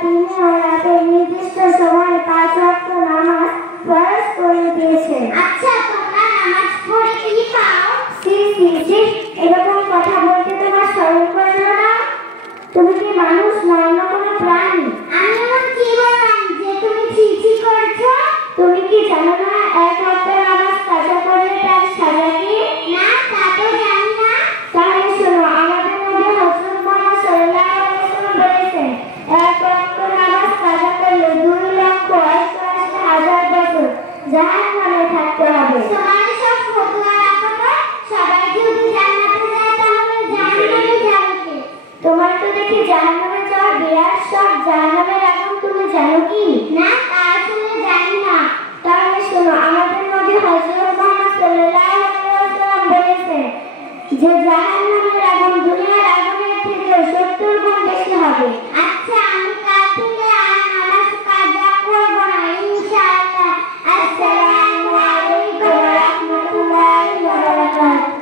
দিনে ও রাতে নির্দিষ্ট সময়ে 5 ওয়াক্ত নামাজ ফরজ করে দিয়েছেন। আচ্ছা, তোমরা নামাজ পড়ে কি পাও? এরকম কথা বলতে তোমার শরম করলো না? তুমি কি মানুষ নয় না কোনো প্রাণী? আমি এমন কি বললাম যে তুমি ছি করছো? তুমি কি জানো না 1 ওয়াক্ত নামাজ কাজা করলে তার সাজা কি? না, তা তো জানি না। তাহলে শোনো, আমাদের নবী হযরত মুহাম্মদ সাল্লাল্লাহু আলাইহি ওয়াসাল্লাম বলেছেন 1 ওয়াক্ত নামাজ কাজা করলে 2,88,000 বছর জাহান্নামে থাকতে হবে। তোমার সব ফতোয়া রাখো তো। সবাই যদি জান্নাতে যায় তাহলে জাহান্নামে যাবে কে? তোমার তো দেখি জাহান্নামে যাওয়ার বিরাট শখ। জাহান্নামের আগুন তুমি জানো কি? না, তা আসলে জানি না। তাহলে শোনো, আমাদের নবী হযরত মুহাম্মদ সাল্লাল্লাহু আলাইহি ওয়াসাল্লাম বলেছেন যে জাহান্নামের আগুন দুনিয়ার আগুনের থেকে 70 গুণ বেশি হবে। আচ্ছা, আমি কাল থেকে আর নামাজ কাজা করব না ইনশাআল্লাহ। আসসালামু আলাইকুম ওয়া রাহমাতুল্লাহি ওয়া বারাকাতুহু।